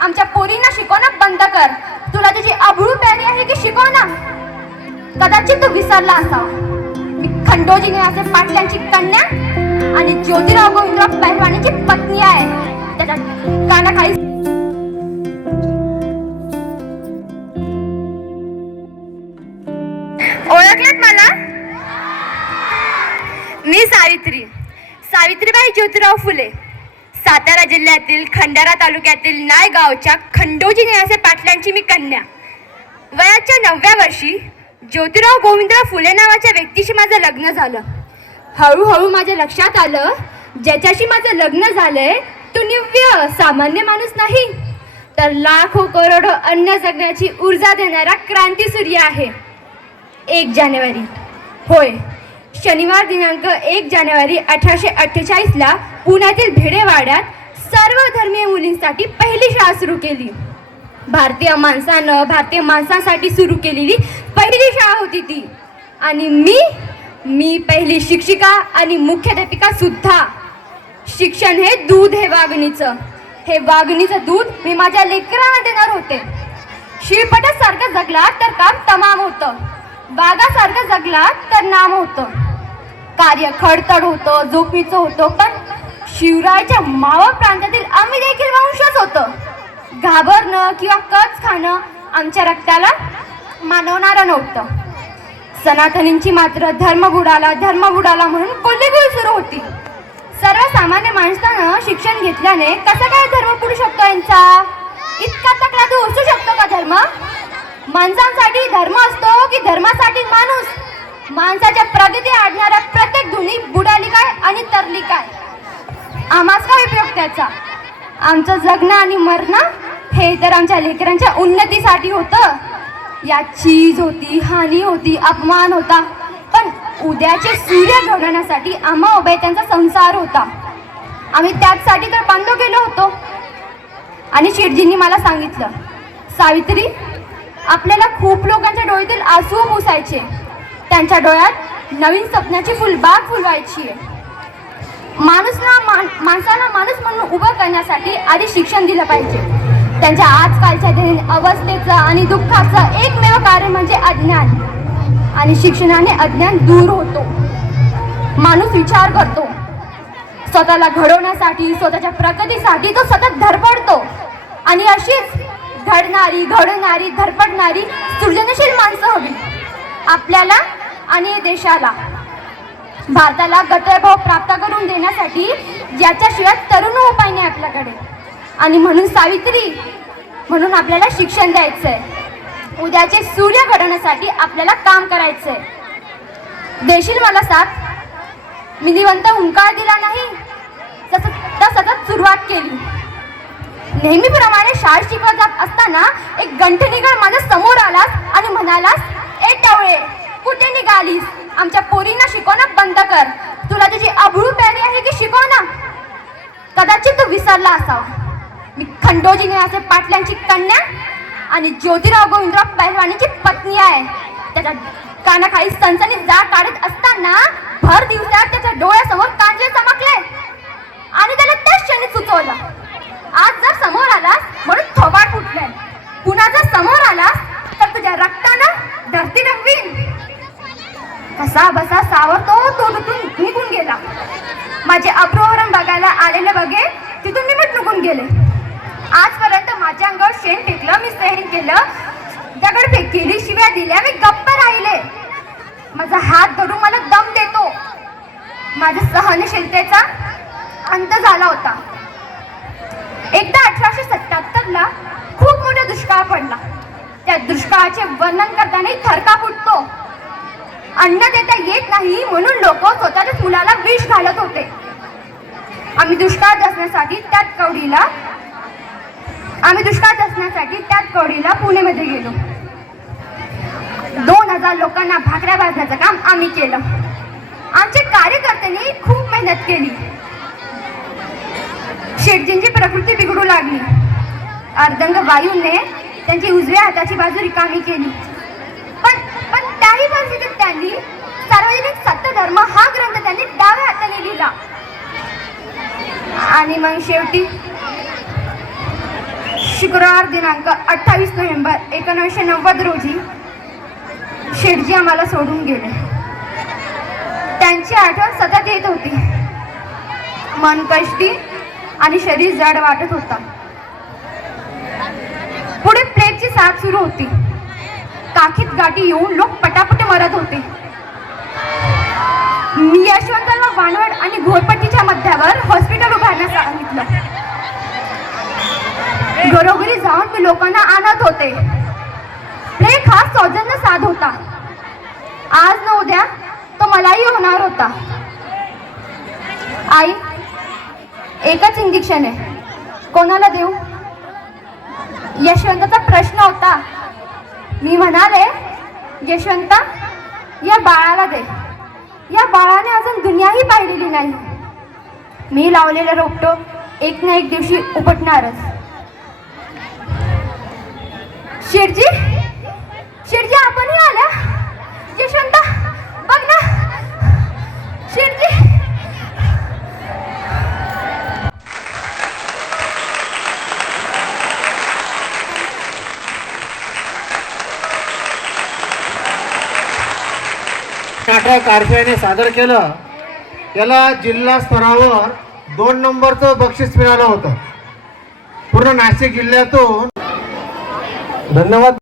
आमच्या पोरींना शिकवणं बंद कर. तुला तुझी अबळू प्यारी आहे की शिकव ना? कदाचित तू विसरला असावा. मी खंडोजी असे पाटलांची कन्या आणि ज्योतिराव गोविंदराव पहिलवानीची पत्नी आहे. त्याच्या कानाखाली ओळखलात मला? मी सावित्री. सावित्रीबाई ज्योतिराव फुले. सातारा जिल्ह्यातील खंडारा तालुक्यातील नायगावच्या खंडोजी निवासे पाटलांची मी कन्या. वयाच्या नवव्या वर्षी ज्योतिराव गोविंदराव फुले नावाच्या व्यक्तीशी माझं लग्न झालं. हळूहळू माझ्या लक्षात आलं ज्याच्याशी माझं लग्न झालंय तो निव्य सामान्य माणूस नाही. तर लाखो करोडो अन्न जगण्याची ऊर्जा देणारा क्रांतीसूर्य आहे. एक जानेवारी. होय शनिवार दिनांक एक जानेवारी अठराशे अठ्ठेचाळीसला पुण्यातील भिडेवाड्यात सर्व धर्मीय मुलींसाठी पहिली शाळा सुरू केली. भारतीय माणसानं भारतीय माणसांसाठी सुरू केलेली पहिली शाळा होती ती. आणि मी मी पहिली शिक्षिका आणि मुख्याध्यापिका सुद्धा. शिक्षण हे दूध हे वागणीचं हे वागणीचं दूध मी माझ्या लेकरांना देणार होते. शिळपटासारखं जगला तर काम तमाम होतं. वाघासारखं जगला तर नाम होतं. कार्य खडतड होतं जोखमीचं होतं पण शिवरायाच्या मावळ प्रांतातील आम्ही देखील वंशच होतं. घाबरणं किंवा कच खाणं आमच्या रक्ताला मानवणारं नव्हतं. सनातनींची मात्र धर्म बुडाला धर्म बुडाला म्हणून कोल्हेगोळी सुरू होती. सर्वसामान्य माणसानं शिक्षण घेतल्याने कसा काय धर्म पुढू शकतो यांचा? इतका तकला तू असू शकतो का धर्म? माणसांसाठी धर्म असतो की धर्मासाठी माणूस? माणसाच्या प्रगती आणणाऱ्या प्रत्येक धुनी बुडाली काय आणि तरली काय? आम्हाच काय उपयोग त्याचा? आमचं जगणं आणि मरणं हे तर आमच्या लेकरांच्या उन्नतीसाठी होतं. यात चीज होती हानी होती अपमान होता. पण उद्याचे सूर्य घडवण्यासाठी आम्हा उभे त्यांचा संसार होता. आम्ही त्याचसाठी तर बांधलो गेलो होतो. आणि शेठजींनी मला सांगितलं सावित्री आपल्याला खूप लोकांच्या डोळ्यातील आसू पुसायचे त्यांच्या डोळ्यात नवीन स्वप्नाची फुलबाग फुलवायची आहे माणूसला मान माणसाला माणूस म्हणून उभं करण्यासाठी आधी शिक्षण दिलं पाहिजे. त्यांच्या आजकालच्या अवस्थेचं आणि दुःखाचं एकमेव कारण म्हणजे अज्ञान. आणि शिक्षणाने अज्ञान दूर होतो. माणूस विचार करतो. स्वतःला घडवण्यासाठी स्वतःच्या प्रगतीसाठी तो सतत धडपडतो. आणि अशीच घडणारी घडवणारी धडपडणारी सृजनशील माणसं हवी. आपल्याला आणि देशाला. भारताला गतवैभव प्राप्त करून देण्यासाठी ज्याच्याशिवाय तरुण उपाय नाही आपल्याकडे. आणि म्हणून सावित्री म्हणून आपल्याला शिक्षण द्यायचं आहे उद्याचे सूर्य घडवण्यासाठी आपल्याला काम करायचं आहे देशील मला साथ. मी निवंत हुंकार दिला नाही. सतत तर सतत सुरुवात केली. नेहमीप्रमाणे शाळेत शिकवत जात असताना एक गंठनिगड माझ्यासमोर आलास आणि म्हणालास ए टवळे कुठे निघालीस? आमच्या पोरींना शिकवणं बंद कर. तुला त्याची अबळू प्यारी आहे की शिकव ना कदाचित तू विसरला असावा. मी खंडोजी असे पाटलांची कन्या आणि ज्योतिराव गोविंदराव पहिलवानीची पत्नी आहे. त्याच्या कानाखाली सनसनीत जाळ काढत असताना भर दिवसात त्याच्या डोळ्यासमोर कान चमकले आणि त्याला त्याच क्षणी सुचवलं आज जर समोर आलास म्हणून थोबाड फुटलंय पुन्हा जर समोर आलास तर तुझ्या रक्तानं धरती रंगवीन असा सावरतो तो तिथून निघून गेला. माझे अप्रोहरण बघायला आलेले बघे तिथून निमट निघून गेले. आजपर्यंत माझ्या अंगावर शेण फेकलं मी सहन केलं. दगडफेक केली शिव्या दिल्या मी गप्प राहिले. माझा हात धरून मला दम देतो. माझ्या सहनशीलतेचा अंत झाला होता. एकदा अठराशे सत्याहत्तरला खूप मोठा दुष्काळ पडला. त्या दुष्काळाचे वर्णन करताना थरका फुटतो अन्न देता येत नाही म्हणून लोक स्वतःच्याच मुलाला विष घालत होते. आम्ही दुष्काळ असण्यासाठी त्याच कवडीला आम्ही दुष्काळ असण्यासाठी त्याच कवडीला पुणेमध्ये गेलो. दोन हजार लोकांना भाकऱ्या भाजण्याचं काम आम्ही केलं. आमच्या कार्यकर्त्यांनी खूप मेहनत केली. शेटजींची प्रकृती बिघडू लागली. अर्धंग वायूने त्यांची उजव्या हाताची बाजू रिकामी केली. पण पण त्याही परिस्थितीत त्यांनी सार्वजनिक सत्यधर्म हा ग्रंथ त्यांनी डाव्या हाताने लिहिला. आणि मग शेवटी शुक्रवार दिनांक अठ्ठावीस नोव्हेंबर एकोणीसशे नव्वद रोजी शेठजी आम्हाला सोडून गेले. त्यांची आठवण सतत येत होती. मन कष्टी आणि शरीर जड वाटत होता. पुढे प्लेगची साथ सुरू होती. काखीत गाठी येऊन लोक पटापट मरत होते. मी यशवंतला वानवड आणि घोरपट्टीच्या मध्यावर हॉस्पिटल उभारण्यास सांगितलं. घरोघरी जाऊन मी लोकांना आणत होते. प्लेग खास सौजन्य साध होता. आज न उद्या तो मलाही होणार होता. आई एकच इंजेक्शन आहे. कोणाला देऊ? यशवंताचा प्रश्न होता. मी म्हणाले यशवंता या बाळाला दे. या बाळाने अजून दुनियाही पाहिलेली नाही. मी लावलेलं रोपटो एक ना एक दिवशी उपटणारच. शिरजी शिरजी आपण नाटक आरपीआयने सादर केलं. त्याला जिल्हा स्तरावर दोन नंबरचं बक्षीस मिळालं होतं. पूर्ण नाशिक जिल्ह्यातून. धन्यवाद.